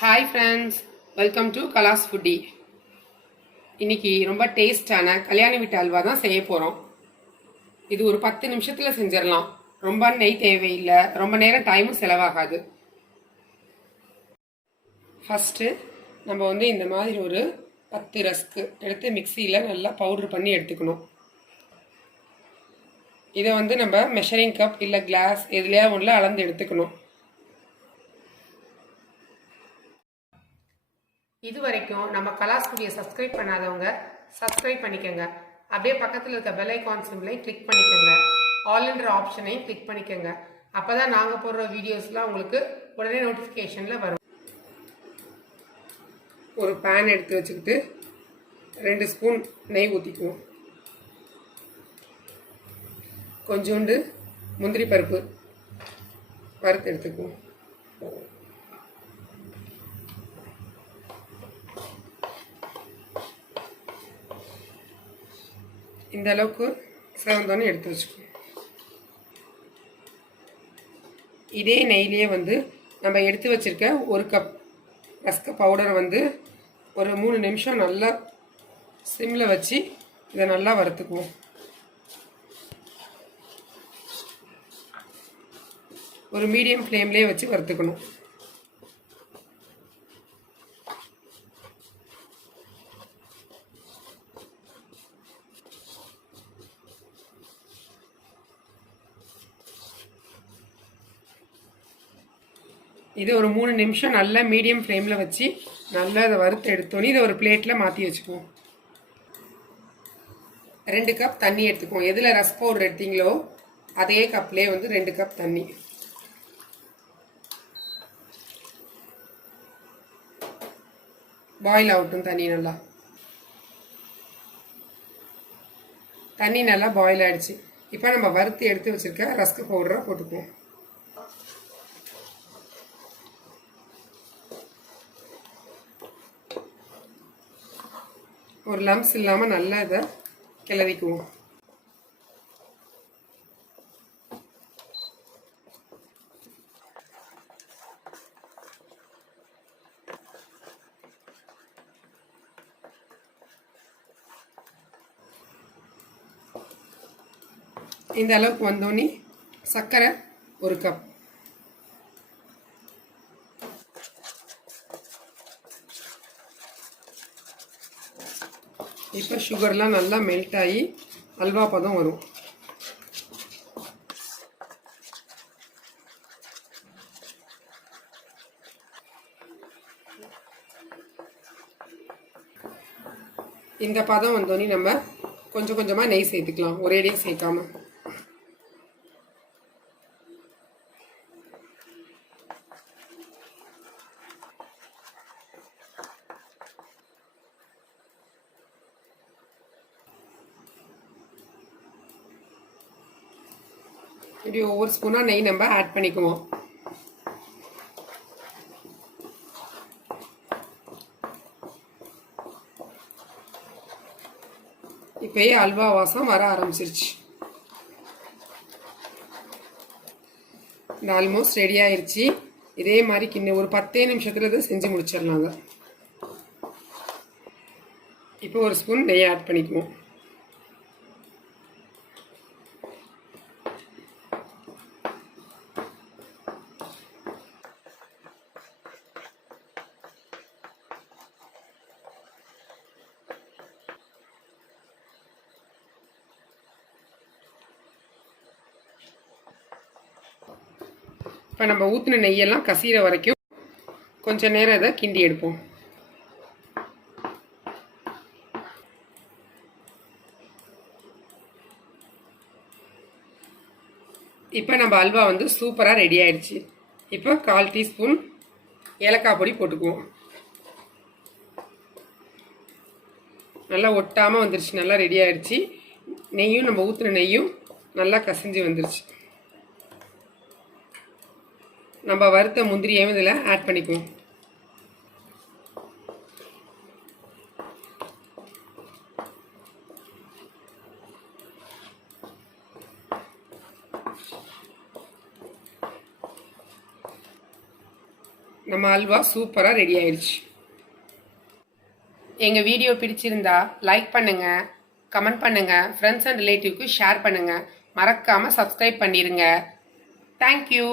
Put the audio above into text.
Hi friends, welcome to KalasFoodie. இன்னைக்கு ரொம்ப டேஸ்டான கல்யாண வீட்டு அல்வா தான் செய்ய போறோம். இது ஒரு 10 நிமிஷத்துல செஞ்சிரலாம். ரொம்ப நெய் தேவையில்லை, ரொம்ப நேரம் டைமும் செலவாகாது. ஃபர்ஸ்ட் நம்ம இந்த மாதிரி ஒரு 10 ரஸ்க் எடுத்து மிக்ஸியில் நல்லா பவுடர் பண்ணி எடுத்துக்கணும். இதை நம்ம மெஷரிங் கப் இல்லை கிளாஸ் எதுலையா ஒன்றில் அளந்து எடுத்துக்கணும். இது வரைக்கும் நம்ம KalasFoodie சப்ஸ்கிரைப் பண்ணாதவங்க சப்ஸ்கிரைப் பண்ணிக்கோங்க. அப்படியே பக்கத்தில் இருக்க பெல் ஐகான் சிம்பிளையும் கிளிக் பண்ணிக்கோங்க. ஆல்ன்ற ஆப்ஷனையும் கிளிக் பண்ணிக்கோங்க. அப்போ தான் நாங்கள் போடுற வீடியோஸ்லாம் உங்களுக்கு உடனே நோட்டிஃபிகேஷனில் வரும். ஒரு பேன் எடுத்து வச்சுக்கிட்டு 2 ஸ்பூன் நெய் ஊற்றிக்குவோம். கொஞ்சோண்டு முந்திரி பருப்பு வறுத்து எடுத்துக்குவோம். இந்த அளவுக்கு சிவந்தோன்னு எடுத்து வச்சுக்குவோம். இதே நெய்லேயே நம்ம எடுத்து வச்சிருக்க 1 கப் ரஸ்க் பவுடரை ஒரு 3 நிமிஷம் நல்லா சிம்மில் வச்சு இதை நல்லா வறுத்துக்குவோம். ஒரு மீடியம் ஃப்ளேம்லேயே வச்சு வறுத்துக்கணும். இது ஒரு 3 நிமிஷம் நல்லா மீடியம் ஃப்ளேமில் வச்சு நல்லா இதை வறுத்து எடுத்தோன்னே இதை ஒரு பிளேட்டில் மாற்றி வச்சுக்குவோம். 2 கப் தண்ணி எடுத்துக்குவோம். எதில் ரஸ்க் பவுடர் எடுத்தீங்களோ அதே கப்லேயே 2 கப் தண்ணி. பாயில் ஆகட்டும். தண்ணி நல்லா பாயில் ஆகிடுச்சு. இப்போ நம்ம வறுத்து எடுத்து வச்சுருக்க ரஸ்க் பவுடரை போட்டுக்குவோம். ஒரு லம்ஸ் இல்லாமல் நல்லா இதை கிளறிக்குவோம். இந்த அளவுக்கு வந்தோன்னே சர்க்கரை 1 கப். இப்போ சுகர்லாம் நல்லா மெல்ட் ஆகி அல்வா பதம் வரும். இந்த பதம் வந்தோன்னே நம்ம கொஞ்சம் கொஞ்சமாக நெய் சேர்த்துக்கலாம், ஒரேடியாக சேர்க்காம. இப்படி ஒவ்வொரு ஸ்பூனாக நெய் நம்ம ஆட் பண்ணிக்குவோம். இப்பயே அல்வா வாசம் வர ஆரம்பிச்சிருச்சு. இந்த ஆல்மோஸ்ட் ரெடி ஆயிடுச்சு. இதே மாதிரி ஒரு 10 நிமிஷத்துல இதை செஞ்சு முடிச்சிடலாங்க. இப்போ ஒரு ஸ்பூன் நெய் ஆட் பண்ணிக்குவோம். இப்போ நம்ம ஊற்றின நெய்யெல்லாம் கசிகிற வரைக்கும் கொஞ்சம் நேரம் இதை கிண்டி எடுப்போம். இப்போ நம்ம அல்வா சூப்பராக ரெடி ஆயிடுச்சு. இப்போ 1/4 டீஸ்பூன் ஏலக்காய் பொடி போட்டுக்குவோம். நல்லா ஒட்டாமல் வந்துருச்சு, நல்லா ரெடி ஆயிடுச்சு. நெய்யும் நம்ம ஊற்றின நெய்யும் நல்லா கசிஞ்சு வந்துருச்சு. நம்ம வறுத்த முந்திரியையும் இதில் ஆட் பண்ணிக்குவோம். நம்ம அல்வா சூப்பராக ரெடி ஆயிடுச்சு. எங்கள் வீடியோ பிடிச்சிருந்தா லைக் பண்ணுங்கள், கமெண்ட் பண்ணுங்கள், ஃப்ரெண்ட்ஸ் அண்ட் ரிலேட்டிவ்க்கு ஷேர் பண்ணுங்கள். மறக்காமல் சப்ஸ்கிரைப் பண்ணிடுங்க. தேங்க்யூ.